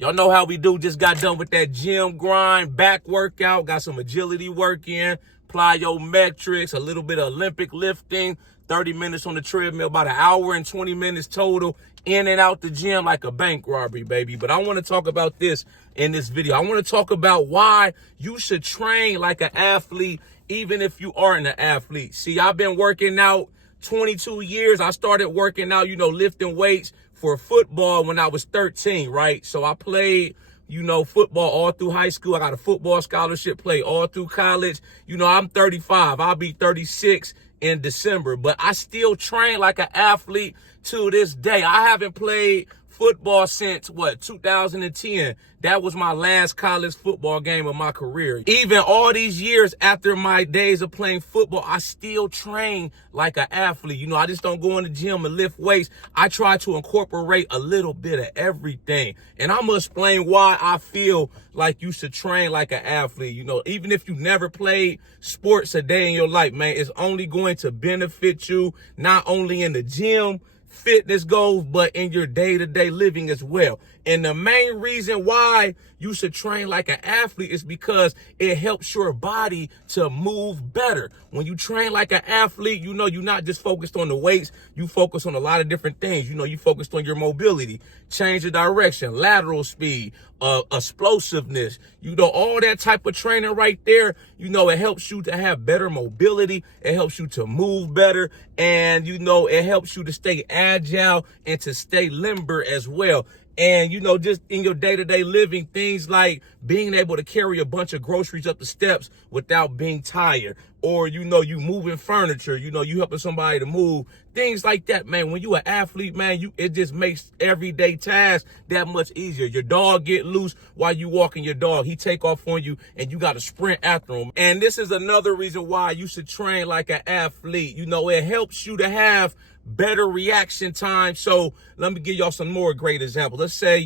Y'all know how we do. Just got done with that gym grind, back workout, got some agility work in, plyometrics, a little bit of Olympic lifting, 30 minutes on the treadmill, about an hour and 20 minutes total, in and out the gym like a bank robbery, baby. But I want to talk about this in this video. I want to talk about why you should train like an athlete, even if you aren't an athlete. See, I've been working out 22 years. I started working out, lifting weights for football when I was 13, right? So I played, football all through high school. I got a football scholarship, played all through college. I'm 35. I'll be 36 in December, but I still train like an athlete to this day. I haven't played football since 2010. That was my last college football game of my career. Even all these years after my days of playing football, I still train like an athlete. I just don't go in the gym and lift weights. I try to incorporate a little bit of everything. And I'm gonna explain why I feel like you should train like an athlete. Even if you never played sports a day in your life, man, it's only going to benefit you, not only in the gym, fitness goals, but in your day-to-day living as well. And the main reason why you should train like an athlete is because it helps your body to move better. When you train like an athlete, you're not just focused on the weights, you focus on a lot of different things. You focused on your mobility, change of direction, lateral speed, explosiveness, all that type of training right there. It helps you to have better mobility. It helps you to move better. And, it helps you to stay agile and to stay limber as well. And, just in your day-to-day living, things like being able to carry a bunch of groceries up the steps without being tired. Or, you moving furniture, you helping somebody to move. Things like that, man. When you an athlete, man, it just makes everyday tasks that much easier. Your dog get loose while you walking your dog. He take off on you and you got to sprint after him. And this is another reason why you should train like an athlete. It helps you to have better reaction time. So let me give y'all some more great examples. Let's say,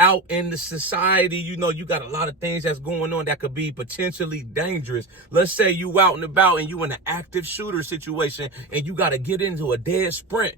out in the society, you got a lot of things that's going on that could be potentially dangerous. Let's say you out and about and you in an active shooter situation and you got to get into a dead sprint.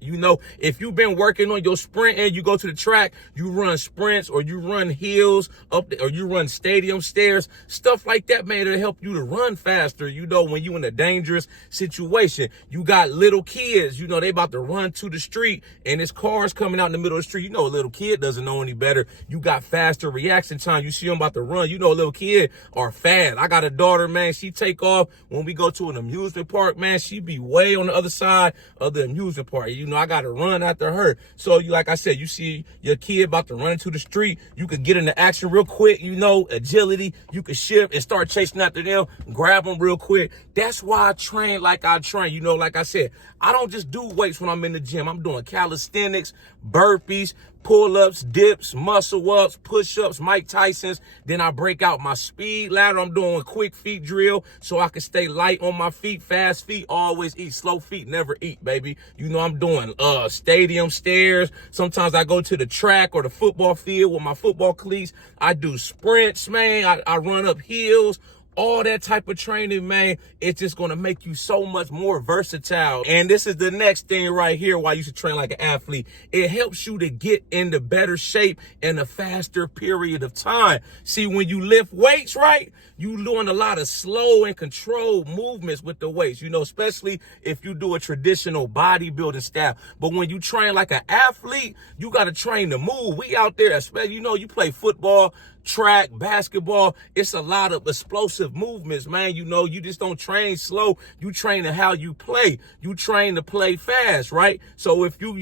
If you've been working on your sprint and you go to the track, you run sprints or you run hills or you run stadium stairs, stuff like that, man, it'll help you to run faster. When you in a dangerous situation, you got little kids, they about to run to the street and there's cars coming out in the middle of the street. A little kid doesn't know any better. You got faster reaction time. You see them about to run. A little kid are fast. I got a daughter, man. She take off when we go to an amusement park, man. She be way on the other side of the amusement park. I got to run after her. So like I said, you see your kid about to run into the street. You could get into action real quick. Agility. You could shift and start chasing after them, grab them real quick. That's why I train like I train. Like I said, I don't just do weights when I'm in the gym. I'm doing calisthenics, burpees, pull-ups, dips, muscle-ups, push-ups, Mike Tyson's. Then I break out my speed ladder. I'm doing a quick feet drill so I can stay light on my feet. Fast feet always eat. Slow feet never eat, baby. I'm doing stadium stairs. Sometimes I go to the track or the football field with my football cleats. I do sprints, man. I run up hills. All that type of training, man, it's just going to make you so much more versatile. And this is the next thing right here why you should train like an athlete. It helps you to get into better shape in a faster period of time. See, when you lift weights, right, you doing a lot of slow and controlled movements with the weights, especially if you do a traditional bodybuilding style. But when you train like an athlete, you got to train to move. We out there, especially, you play football, track, basketball, it's a lot of explosive movements, man. You just don't train slow. You train to how you play. You train to play fast, right? So if you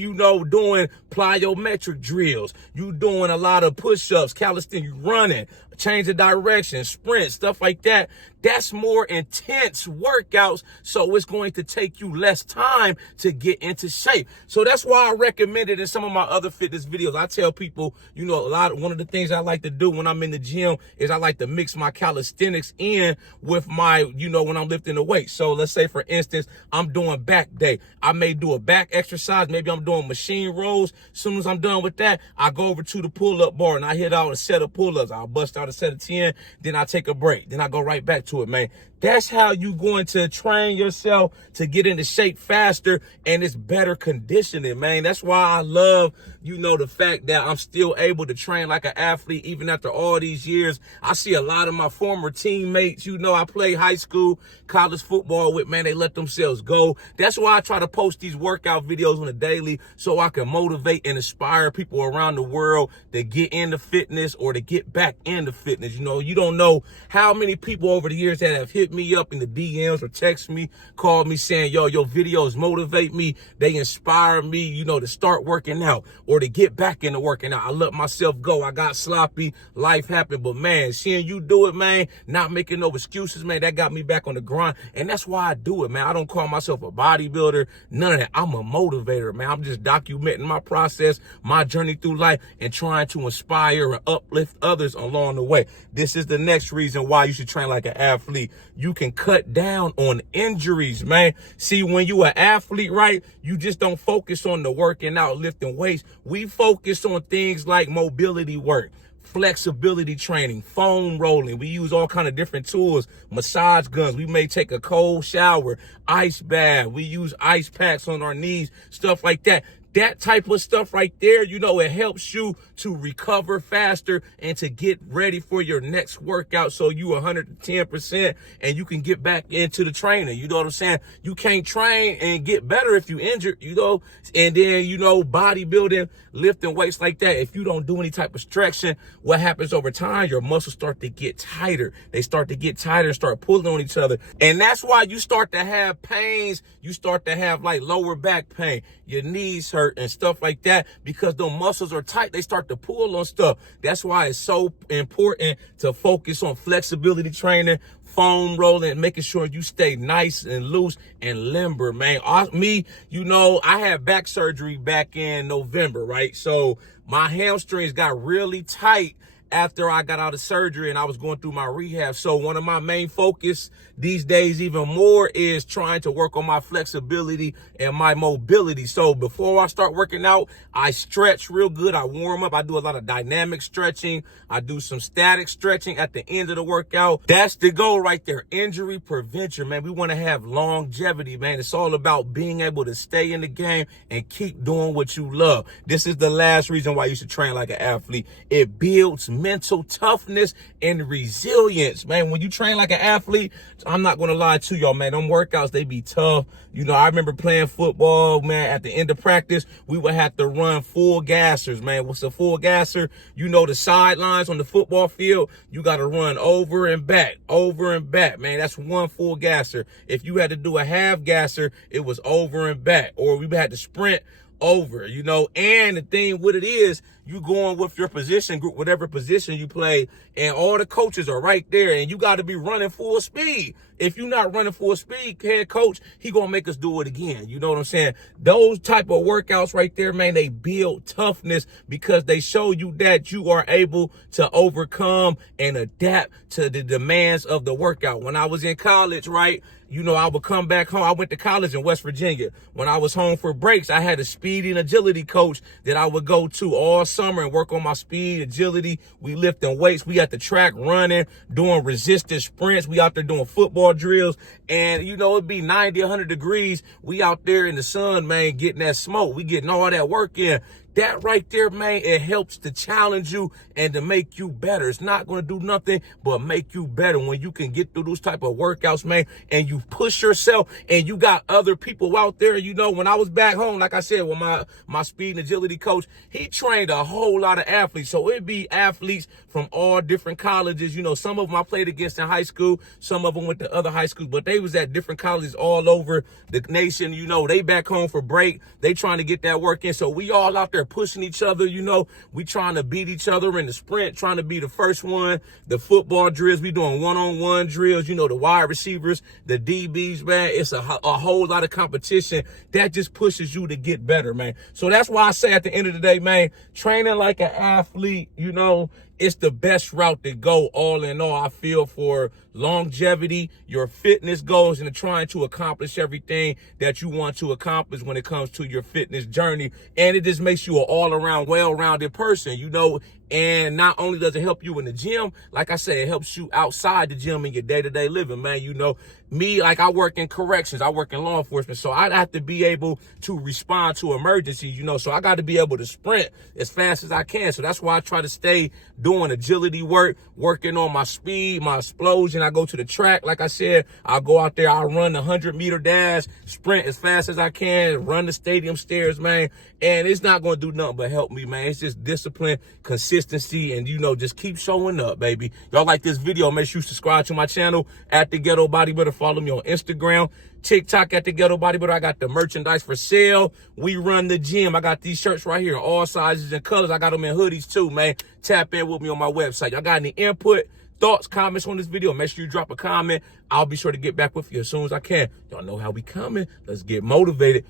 doing plyometric drills, you doing a lot of push-ups, calisthenics, you running, change of direction, sprint, stuff like that. That's more intense workouts, so it's going to take you less time to get into shape. So that's why I recommend it in some of my other fitness videos. I tell people, one of the things I like to do when I'm in the gym is I like to mix my calisthenics in with my, when I'm lifting the weight. So let's say, for instance, I'm doing back day. I may do a back exercise. Maybe I'm doing machine rolls. As soon as I'm done with that, I go over to the pull-up bar and I hit out a set of pull-ups. I'll bust out a set of 10, then I take a break. Then I go right back to it, man. That's how you going to train yourself to get into shape faster, and it's better conditioning, man. That's why I love you know, the fact that I'm still able to train like an athlete even after all these years. I see a lot of my former teammates, you know, I play high school, college football with, man, they let themselves go. That's why I try to post these workout videos on a daily so I can motivate and inspire people around the world to get into fitness or to get back into fitness. You know, you don't know how many people over the years that have hit me up in the DMs or text me, called me saying, yo, your videos motivate me. They inspire me, you know, to start working out or to get back into working out. I let myself go. I got sloppy. Life happened. But, man, seeing you do it, man, not making no excuses, man, that got me back on the grind. And that's why I do it, man. I don't call myself a bodybuilder, none of that. I'm a motivator, man. I'm just documenting my process, my journey through life, and trying to inspire and uplift others along the way. This is the next reason why you should train like an athlete. You can cut down on injuries, man. See, when you an athlete, right, you just don't focus on the working out, lifting weights. We focus on things like mobility work, flexibility training, foam rolling. We use all kind of different tools, massage guns. We may take a cold shower, ice bath. We use ice packs on our knees, stuff like that. That type of stuff right there, you know, it helps you to recover faster and to get ready for your next workout so you 110% and you can get back into the training. You know what I'm saying? You can't train and get better if you injured, you know, and then, you know, bodybuilding, lifting weights like that. If you don't do any type of stretching, what happens over time? Your muscles start to get tighter. They start to get tighter and start pulling on each other. And that's why you start to have pains. You start to have like lower back pain. Your knees hurt and stuff like that because the muscles are tight. They start to pull on stuff. That's why it's so important to focus on flexibility training, foam rolling, making sure you stay nice and loose and limber, man. Me, you know, I had back surgery back in November, right? So my hamstrings got really tight after I got out of surgery and I was going through my rehab. So one of my main focus these days even more is trying to work on my flexibility and my mobility. So before I start working out, I stretch real good. I warm up. I do a lot of dynamic stretching. I do some static stretching at the end of the workout. That's the goal right there. Injury prevention, man. We want to have longevity, man. It's all about being able to stay in the game and keep doing what you love. This is the last reason why you should train like an athlete. It builds mental toughness and resilience, man. When you train like an athlete, I'm not gonna lie to y'all, man, them workouts, they be tough. You know, I remember playing football, man. At the end of practice, we would have to run full gassers, man. What's a full gasser? You know, the sidelines on the football field, you got to run over and back, man. That's one full gasser. If you had to do a half gasser, it was over and back, or we had to sprint over, you know. And the thing with it is, you going with your position group, whatever position you play, and all the coaches are right there, and you got to be running full speed. If you're not running full speed, head coach, he gonna make us do it again. You know what I'm saying? Those type of workouts right there, man, they build toughness because they show you that you are able to overcome and adapt to the demands of the workout. When I was in college, right, you know, I would come back home. I went to college in West Virginia. When I was home for breaks, I had a speed and agility coach that I would go to all summer and work on my speed, agility. We lifting weights. We at the track running, doing resistance sprints. We out there doing football drills. And, you know, it'd be 90, 100 degrees. We out there in the sun, man, getting that smoke. We getting all that work in. That right there, man, it helps to challenge you and to make you better. It's not going to do nothing but make you better when you can get through those type of workouts, man, and you push yourself and you got other people out there. You know, when I was back home, like I said, with my speed and agility coach, he trained a whole lot of athletes. So it'd be athletes from all different colleges. You know, some of them I played against in high school. Some of them went to other high schools, but they was at different colleges all over the nation. You know, they back home for break. They trying to get that work in. So we all out there pushing each other. You know, we trying to beat each other in the sprint, trying to be the first one. The football drills, we doing one-on-one drills. You know, the wide receivers, the DBs, man. It's a whole lot of competition that just pushes you to get better, man. So that's why I say at the end of the day, man, training like an athlete, you know, it's the best route to go all in all, I feel, for longevity, your fitness goals, and trying to accomplish everything that you want to accomplish when it comes to your fitness journey. And it just makes you an all-around, well-rounded person. You know, And not only does it help you in the gym, like I said, it helps you outside the gym in your day-to-day living, man. You know, me, like I work in corrections, I work in law enforcement, so I have to be able to respond to emergencies, you know, so I got to be able to sprint as fast as I can. So that's why I try to stay doing agility work, working on my speed, my explosion. I go to the track, like I said, I'll go out there, I'll run the 100-meter dash, sprint as fast as I can, run the stadium stairs, man. And it's not going to do nothing but help me, man. It's just discipline, consistency, and, you know, just keep showing up, baby. Y'all like this video, make sure you subscribe to my channel at the Ghetto Bodybuilder. Follow me on Instagram, TikTok at the Ghetto Bodybuilder. I got the merchandise for sale. We run the gym. I got these shirts right here, all sizes and colors. I got them in hoodies too, man. Tap in with me on my website. Y'all got any input, thoughts, comments on this video? Make sure you drop a comment. I'll be sure to get back with you as soon as I can. Y'all know how we coming. Let's get motivated.